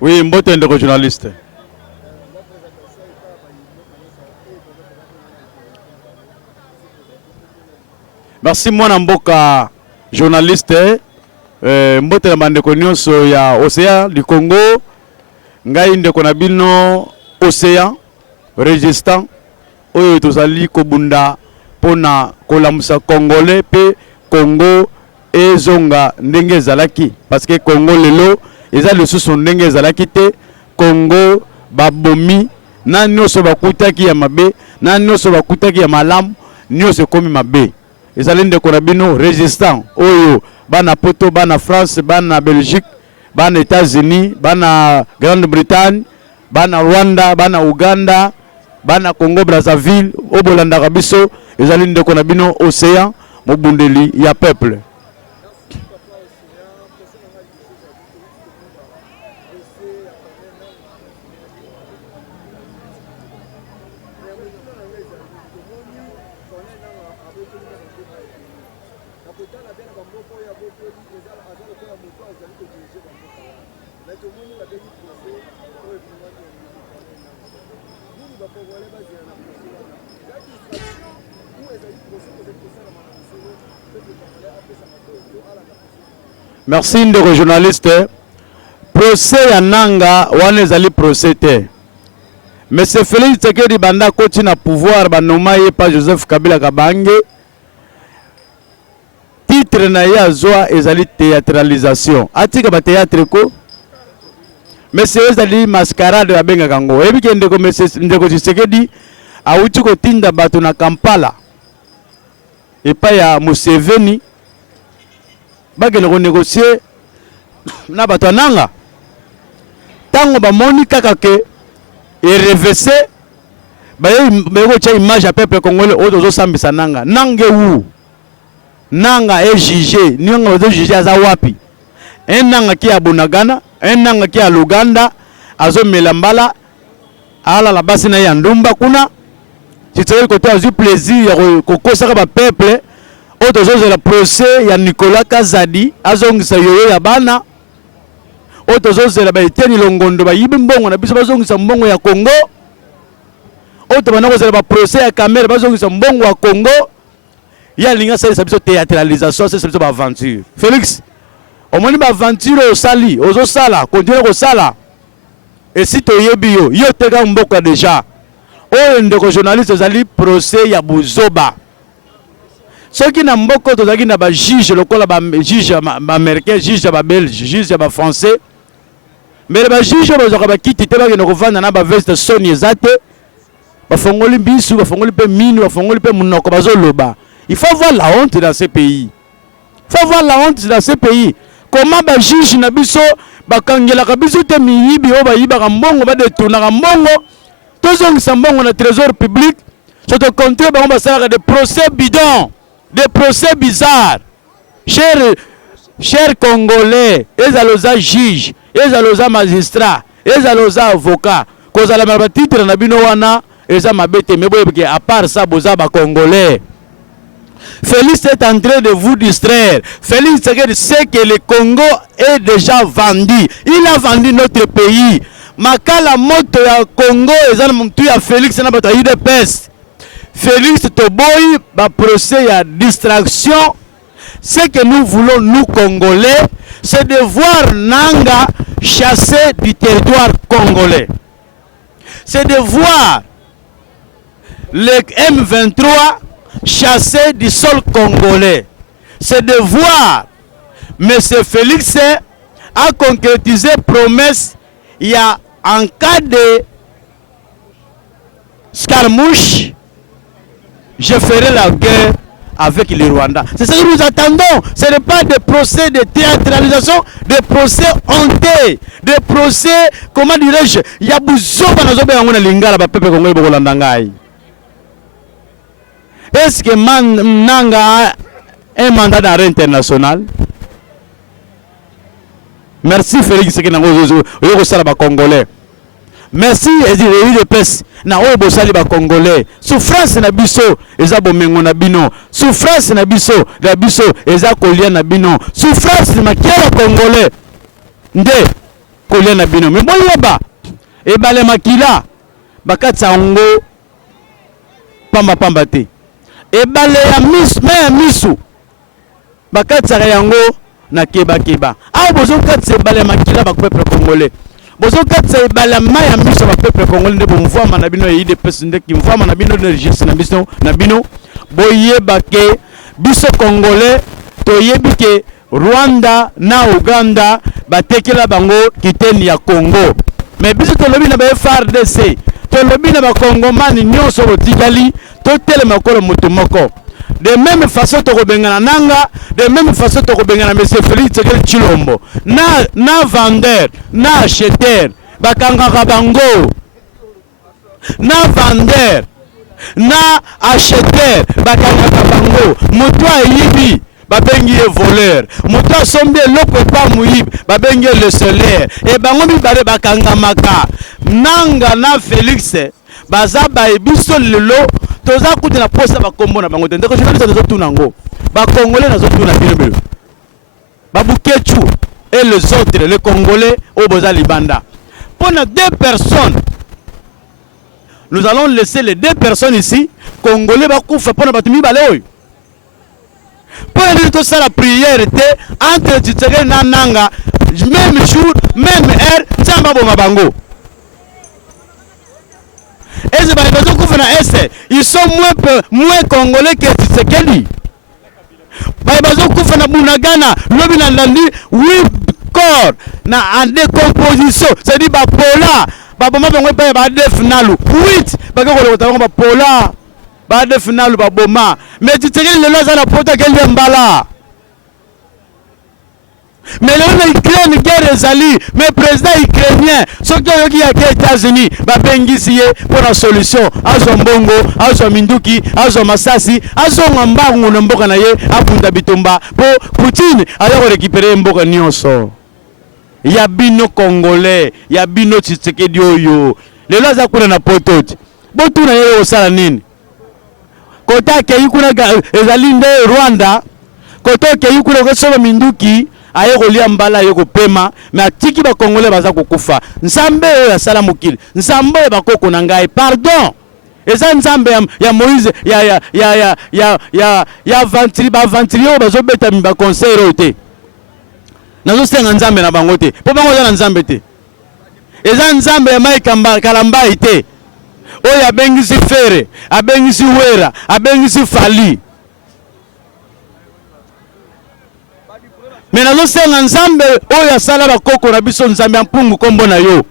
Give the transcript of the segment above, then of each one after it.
Oui, mbote ndeko journaliste. Merci mwana mboka journaliste. Mbote na bandeko nyonso ya Océan du Congo. Ngai ndeko na bino Océan résistant oyo tozali kobunda pona kolamusa congolais pe Congo ezonga ndenge ezalaki parce que Congo lelo eza lisusu ndenge ezalaki te. Congo babomi na nyonso bakutaki ya mabe na nyonso bakutaki ya malamu nyonso ekomi mabe. Ezali ndeko na bino résistant oyo bana poto bana France bana Belgique bana États-Unis bana Grande-Bretagne bana Rwanda bana Uganda bana Congo Brazzaville obolanda kabiso ezali ndeko na bino Océan mobundeli ya peuple. Merci de journaliste. Procès ya nanga wana ezali procès te. Mais c'est Félix Tshisekedi banda koti na pouvoir banoma ye pa Joseph Kabila Kabange. Titre na ye azwa ezali théâtralisation. Atika ba théâtre ko. Mais c'est ezali mascarade ya benga kango. Ebike ndeko ndeko Tshisekedi awuti ko tinda bato na Kampala. Epa ya Museveni bagene ko négocier na bato nanga tango ba moni kaka ke et reverser ba yego cha image à peuple congolais ozo sambisa nanga nange wu nanga e juger ninga ozo juger za wapi nanga ki abunagana nanga ki aluganda azo melambala ala la basi na ya ndumba kuna titele côté azu plaisir ya kokosa ba peuple. Otozoze la procès ya Nicolas Kazadi azongisa yoyo ya bana. Otozoze la baiteni longondo bayibi mbongo na biso bazongisa mbongo ya Congo. Otobanako la procès ya Kamere bazongisa mbongo ya Congo. Ya linga sa biso théâtralisation c'est biso ba aventure. Félix, omoni ba aventure au sali, ozo sala, continue ko sala. Et si to yebi yo teka mboka déjà. Oyo ndeko journaliste zali procès ya Buzoba. Ceux qui n'ont pas de ba juge lokola ba juge américain, juge ba belge, juge ba français. Mais ba juge ba kiti te ba ke no vanda na ba veste soni ezate. Ba fongoli bisu, ba fongoli pe minu, ba fongoli pe munoko bazoloba. Il faut voir la honte dans ces pays. Il faut voir la honte dans ces pays. Comment ba juge na biso ba kangela ka biso te miyibi o ba yiba ka mbongo ba détourna ka mbongo. Tozong sa mbongo na trésor public. Sur le contraire ba ba sala de procès bidon. Des procès bizarres. Chers Congolais, les aloza juges, les aloza magistrats, les aloza avocats, cause à la titre na bino wana, les amabete meboye à part ça boza ba Congolais. Félix est en train de vous distraire. Félix sait que le Congo est déjà vendu. Il a vendu notre pays. Makala moto ya Congo ezana mtu ya Félix na bata ide peste. Félix Toboy, ba procès à distraction. Ce que nous voulons, nous Congolais, c'est de voir Nanga chasser du territoire congolais. C'est de voir le M23 chasser du sol congolais. C'est de voir M. Félix a concrétisé promesse. Il y a en cas de escarmouche, je ferai la guerre avec le Rwanda. C'est ce que nous attendons. Ce n'est pas des procès de théâtralisation, des procès hontés, des procès, comment dirais-je, il y a besoin de lingala ba pepe Congo bokolanda ngai. Est-ce que Nanga a un mandat d'arrêt international? Merci Félix Congolais. Merci Ezili de Pes na oyo bosali ba Congolais. Souffrance na biso eza bomengo na bino. Souffrance na biso eza kolia na bino. Souffrance na kiela Congolais. Nde kolia kolia na bino. Mais boyeba ebale makila bakatsa ngo pamba pamba te. Ebale ya misu bakatsa yango na keba keba. Ah bozo katsa ebale makila ba peuple congolais. Bozo katsa ebale maya misu ba peuple congolais nde bomvama na bino yide pesi nde ki mvama na bino de geste na bino boyeba ke biso congolais toyebi ke Rwanda na Uganda batekela bango kiteni ya Congo. Mais biso tolobi na ba FARDC, tolobi na ba Congomani nyonso botikali, totele makolo mutu moko. De même façon tokobengana nanga, de même façon tokobengana monsieur Félix Tshisekedi Tshilombo. Na vendeur, na acheteur, bakangaka bango. Na vendeur, na acheteur, bakangaka bango. Mutu ayibi babengi voleur, moto asombi eloko pa muyib babengi le solaire. E bango mibale bakangamaka nanga na Félix baza baebiso lelo toza kuti na posa bakombo na bango te. Ndeko journaliste nazotuna ngo bakongolais nazotuna bino babukechu et les autres les congolais au boza libanda. Pendant 2 personnes nous allons laisser les 2 personnes ici congolais bakufa pendant batumi bale. Pour aller la prière était entre Tshisekedi na nanga, même jour, même heure, Nzamba boma bango. Et c'est pas les gens ils sont moins congolais que Tshisekedi. Les gens qui font Bunagana, l'homme n'a landi 8 corps na en décomposition, c'est-à-dire Pola, Baboma bango pa def nalu 8, ba Pola. Bade final baboma mais tu tires le laza la pota qu'elle mbala mais le Ukraine guerre ezali mais président ukrainien ce qui a été États-Unis ba bengisiye pour la solution azo mbongo azo minduki azo masasi azo ngambangu na mboka na ye apunda bitumba pour Poutine ayo récupérer mboka nyonso ya bino congolais ya bino Tshisekedi oyo le laza kuna na pototi botu na ye osala nini. Kota ke yikuna ezali nde Rwanda, kota ke yikuna kosoba minduki aye kolia mbala aye kopema mais atiki ba congolais baza kokufa. Nzambe oyo asala mokili, nzambe bakoko na ngai pardon. Eza nzambe ya Moïse ya ventrio bazo beta mi ba conseil roté. Nazo senga nzambe na bango te. Po bango za nzambe te. Eza nzambe ya mai kalamba ite. Oya bengisi fere, abengisi wera, abengisi fali. Mais nazo senga nzambe oya sala bakoko na biso nzambe mpungu kombo na yo.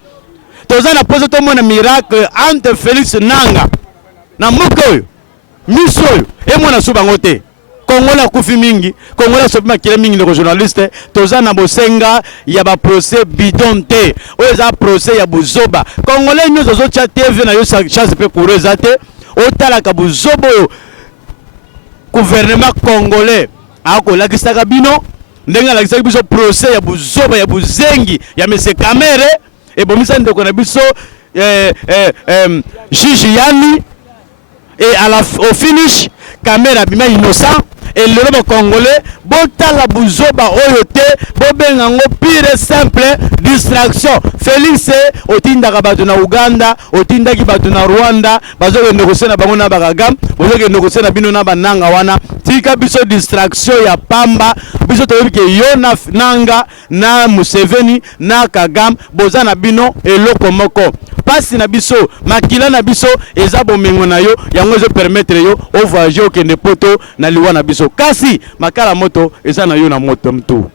Toza na pozo to mona miracle entre Félix nanga na moko oyo. Miso oyo e mona suba ngote. Kongola kufi mingi, Kongola sobima kile mingi de journaliste, toza na bosenga ya ba procès bidonte. Oyo za procès ya buzoba. Congolais nyozo zo cha TV na yo chance pe kureza te. Otala ka buzobo gouvernement congolais ako lakisa kabino ndenga lakisa biso procès ya buzoba ya buzengi ya monsieur Kamere e bomisa ndeko na biso Gigi Yani et au finish Kamera bima innocent et le congolais botala buzoba oyote bobenga ngo pire simple distraction. Félix otindaka bato na Uganda, otindaki bato na Rwanda, bazoke négocier na bango na bakagam, bazoke négocier na bino na bananga wana. Tika biso distraction ya pamba, biso toyebi ke yo na nanga na Museveni na Kagame boza na bino eloko moko. Pasi na biso, makila na biso eza bomengo na yo, yango ezo permettre yo o voyager okende poto na liwa na biso. Kasi makala moto eza na yo na moto mtu.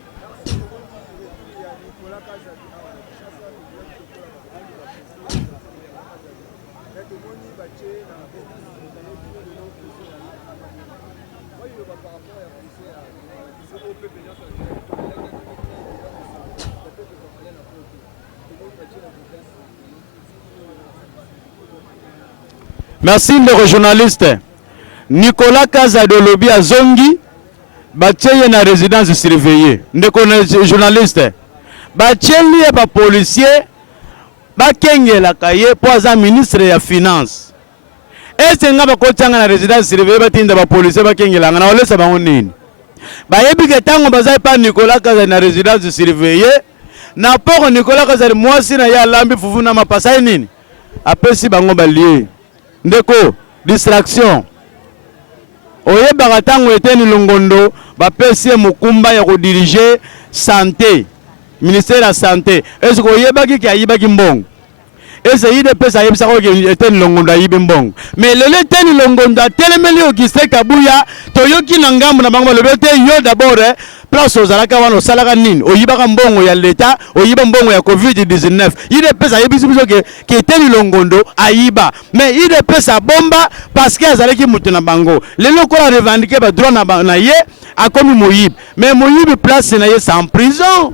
Merci le journaliste. Nicolas Kazadolobi a zongi bacheye na résidence surveillée. Ndeko na journaliste. Bacheli ba policier bakengela kaye poza ministre ya finance. Ese nga bakotanga na résidence surveillée batinda ba policier bakengela na olesa bango nini. Bayebi ke tango bazai pa Nicolas Kaza na résidence surveillée na poko Nicolas Kazadi mwasi na ya lambi fufu na mapasa nini apesi bango balie ndeko distraction oyebaka tango Etienne Longondo bapesi mukumba ya kodiriger santé ministère la santé est-ce que oyebaki ki ayibaki mbongo ese yide pesa yebisa ko Etienne Longondo ayibe mbongo mais lelo Etienne Longondo atelemeli Augustin Kabuya toyoki na ngambo na bango lobete yo d'abord place ozalaka wana osalaka nini oyibaka mbongo ya leta oyiba mbongo ya COVID-19 yide pesa yebisi biso ke Etienne Longondo ayiba mais yide pesa bomba parce que azalaki mutu na bango lelo ko revendiquer ba droit na ye akomi moyib mais moyib place na ye sans prison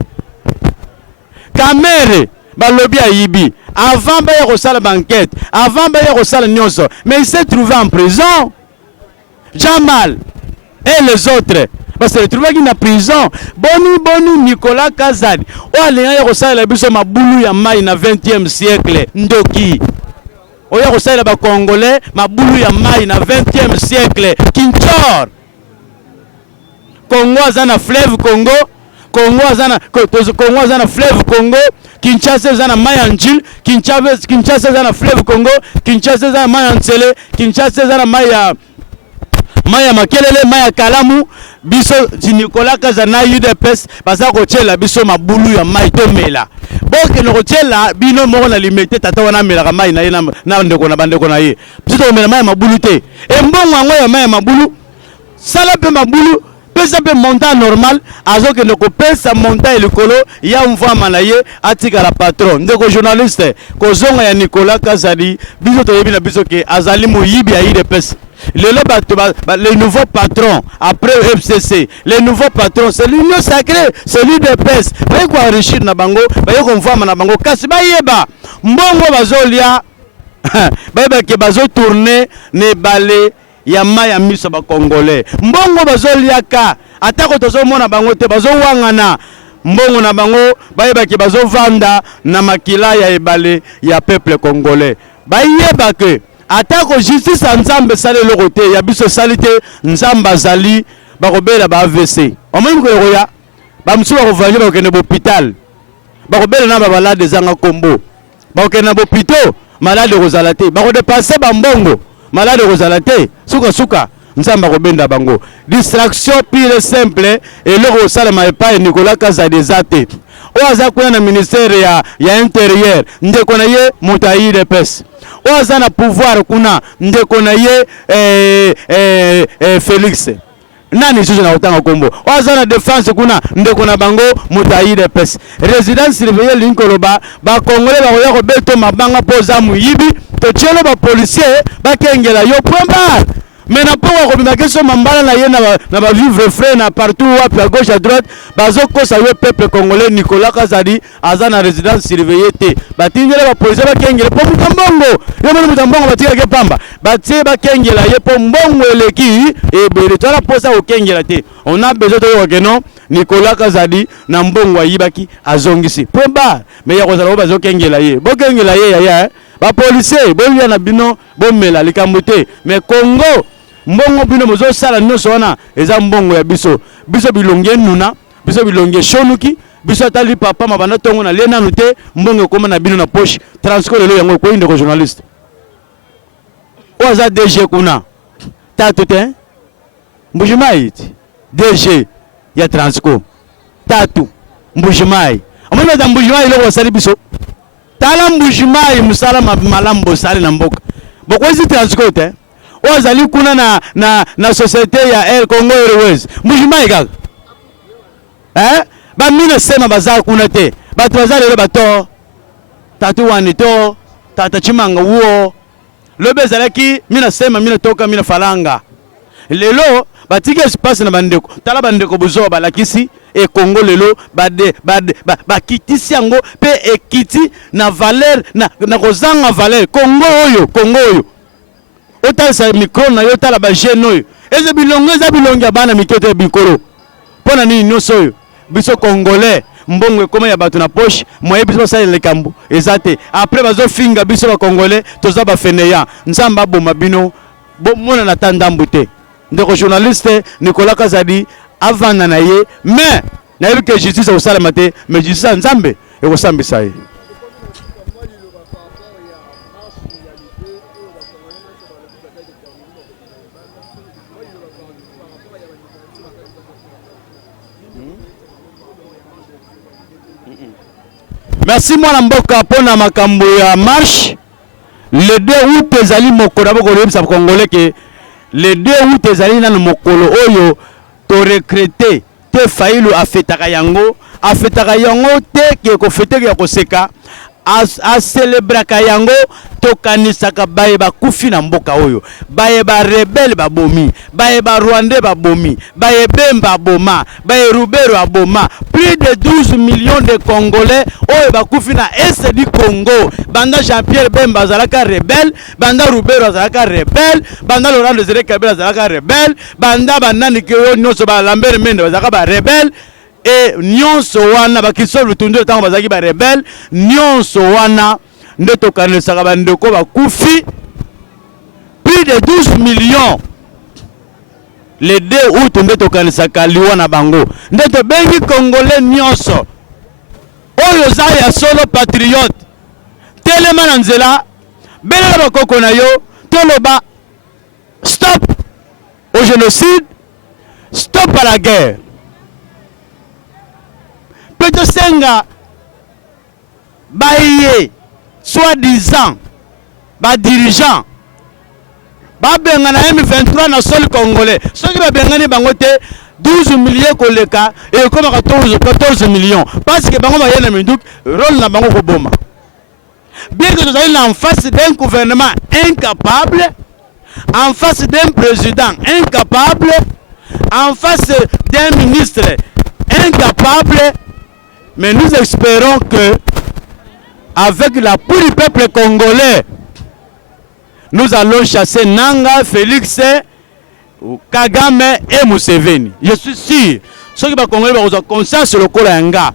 Kamere balobi ayibi avant baye kosala banquette avant baye kosala nyonso mais il s'est trouvé en prison Jamal et les autres parce que trouvé qu'il na prison boni Nicolas Kazadi o alinga kosala la biso mabulu ya mai na 20e siècle ndoki oya kosala ba congolais mabulu ya mai na 20e siècle Kinchor Congo azana fleuve Congo Congo azana fleuve Congo Kinshasa azana Mayanjil Kinshasa azana fleuve Congo Kinshasa azana Mayantsele Kinshasa azana Maya Makelele Maya Kalamu biso Nicolas Kazana UDPS baza kochela biso mabulu ya mai tomela boke no kochela bino moko na limité tata wana mela mai na ye na ndeko na bandeko na ye biso mela mai mabulu te embongo ngo ya mai mabulu sala pe mabulu pesa pe montant normal azoke ne ko pesa montant elikolo ya mvama na ye atika la patron ndeko journaliste ko zonga ya Nicolas Kazadi biso to yebi na biso ke azali moyibi ya UDPS lelo bato les nouveaux patrons après FCC les nouveaux patrons c'est l'union sacrée c'est l'UDPS ba ko enrichir na bango ba ko mvama na bango kasi ba yeba mbongo bazolia ba ke bazo tourner ne balé ya maya miso ba congolais mbongo bazoliaka atako tozomona bango te bazowangana mbongo na bango bayebaki bazovanda na makila ya ebale ya peuple congolais bayebake atako justice nzambe salelo kote ya biso salite nzamba azali bakobela ba AVC omoni ko yoya ba msuba ko vanje ba kene hôpital bakobela na ba balade zanga kombo ba kene hôpital malade kozala te bako dépasser ba mbongo malade kozalate suka nzamba kobenda bango distraction pire simple et le salama epai Nicolas Kazadi zate o aza kuna na ministère ya intérieur ndeko na ye motayi de pes o aza na pouvoir kuna ndeko na ye Félix nani suzo na otanga kombo o aza na défense kuna ndeko na bango motayi de pes résidence surveillée linkoloba ba congolais ba koya ko beto mabanga poza muyibi to tielo ba policier ba kengela yo point barre mais na pas ko bimaka so mambala na ye na ba vivre frais na partout wapi à gauche à droite bazo kosa yo peuple congolais Nicolas Kazadi aza na résidence surveillée te ba tingela ba policier ba kengela po mbongo yo mona mbongo ba tika ke pamba ba tie ba kengela ye po mbongo eleki e bere tola posa o kengela te on a besoin de que non Nicolas Kazadi na mbongo ayibaki azongisi point barre mais ya kozala ba zo kengela ye bo kengela ye ya ba policier bo ya na bino bo mela likambote mais Congo mbongo bino mozo sala nyonso wana eza mbongo ya biso bilonge nuna biso bilonge shonuki biso tali papa mabanda tongo na lena nute mbongo koma na bino na poche transco lelo yango ko inde ko journaliste oza DG kuna tatu te mbujimai DG ya transco tatu mbujimai amana da mbujimai lelo wasali biso tala mbujimai musala malambo sali na mboka bokwezi transco te ozali kuna na société ya Air Congo Airways mbujimai kaka ba mina sema bazali kuna te bato bazali lelo bato tatu wani to tata chimanga uo lobe zalaki mina sema mina toka mina falanga lelo batiki espace na bandeko tala bandeko buzo balakisi e Congo lelo bakitisi yango pe ekiti na valeur na kozanga valeur Congo oyo otalisa micro na yo tala ba jeune oyo eze bilongo eza bilongo ya bana miketo ya bikoro pona nini nyonso oyo biso congolais mbongo ekoma ya bato na poche moye biso basala likambo eza te après bazo finga biso ba congolais toza ba feneya nzamba aboma bino mona na tandambu te ndeko journaliste Nicolas Kazadi avanda na ye mais na yebi ke justice osalama te mais justice nzambe ekosambisa ye. Merci mwana mboka pona makambo ya marche. Le 2 août ezali mokolo aboko lebisa congolais que le 2 août ezali na mokolo oyo to recruter te failu afetaka yango te ke ko feteke ya koseka a celebraka yango tokanisaka baye bakufi na mboka oyo baye ba rebelle babomi baye ba rwandais babomi baye bemba boma baye rubero aboma plus de 12 millions de congolais oyo bakufi na est du Congo banda Jean-Pierre Bemba azalaka rebelle banda rubero azalaka rebelle banda Laurent Désiré Kabila azalaka rebelle banda banani ke oyo nyonso ba Lambert Mende bazalaka ba rebelle et nyonso wana bakisolo lutundu tango bazaki ba rebelle nyonso wana nde tokanisaka bandeko bakufi plus de 12 millions le 2 août nde tokanisaka liwa na bango nde tobengi congolais nyonso oyo za ya solo patriote telema na nzela belela bakoko na yo toloba stop au génocide, stop à la guerre. Peut-être senga baye soi-disant ba dirigeant ba benga na M23 na sol congolais soki ba benga ni bango te 12 millions koleka et comme 14 millions parce que bango ba yena minduk rôle na bango ko boma bien que nous soyons en face d'un gouvernement incapable, en face d'un président incapable, en face d'un ministre incapable, mais nous espérons que avec l'appui du peuple congolais, nous allons chasser Nanga, Félix, Kagame et Museveni. Je suis sûr, ceux qui vont Congolais vont conscience sur le Kolanga.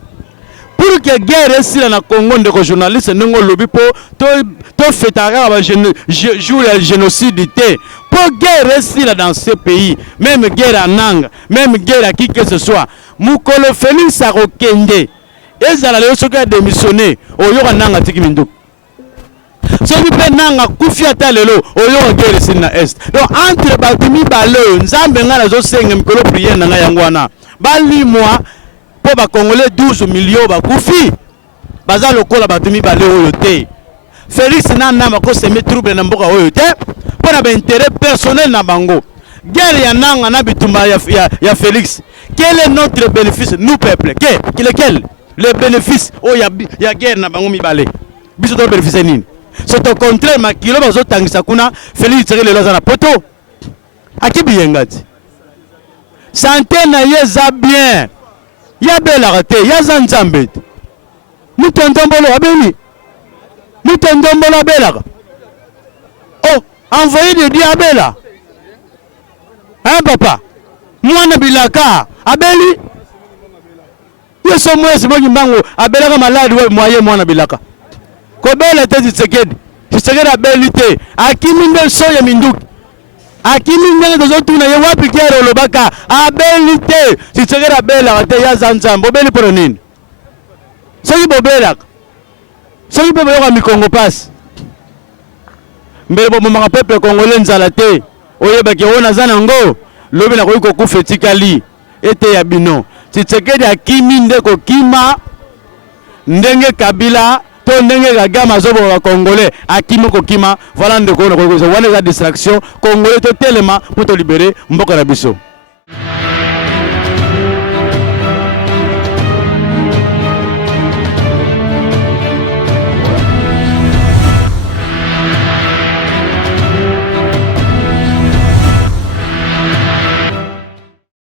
Pour que la guerre ici dans le Congo, les journalistes ne sont pas to fêtera jour le génocide. Pour la guerre ici dans ce pays, même guerre à Nanga, même guerre à qui que ce soit, Mukolo Félix a rekende. Et ça a ceux qui ont démissionné, au Yora Nanga Tikimindou. Ceux qui ont Nanga Koufiata Lelo, au Yora guerre ici dans l'Est. Donc entre Batimi Balo, Nzambe Ngala Zoseng Mkolo prière Nanga Yangwana. Bali moi. Pour les Congolais 12 millions de koufi. Baza lokola batumi bale oyote. Félix nana mako semi trouble na mboka oyote. Pour l'intérêt personnel na bango. Guerre ya nanga na bitumba ya Félix. Quel est notre bénéfice nous peuple? Quel? Le bénéfice oh ya guerre na bango mibale. Biso to bénéfice nini? C'est au contraire makilo bazo tangisa kuna Félix tiré le loza na poto. Akibi yengati. Santé na yeza bien. Ya bela rate, ya zanzambe. Mutondombolo abeli. Mutondombolo abela. Oh, envoyé de Dieu abela. Hein papa? Mwana bilaka abeli. Yeso mwezi mwenye mbango abela kama malade we mwaye mwana bilaka. Ko bela te Tshisekedi. Tshisekedi abeli te. Akimi nde soya minduki. Akimi ndenge tozotuna ye wapi kero lobaka abelite Tshisekedi abela te ya zanzambo obeli pour nini soki bobela soki pe boyoka mikongo passe mbele bomomaka peuple congolais nzala te oyebaki ona za nango lobi na koyi kokufa etikali ete ya bino Tshisekedi akimi nde kokima ndenge Kabila to ndenge Kagame azobo wa Congolais akimo kokima voilà ndeko na koyi wana za distraction Congolais to telema pour te libérer mboka na biso.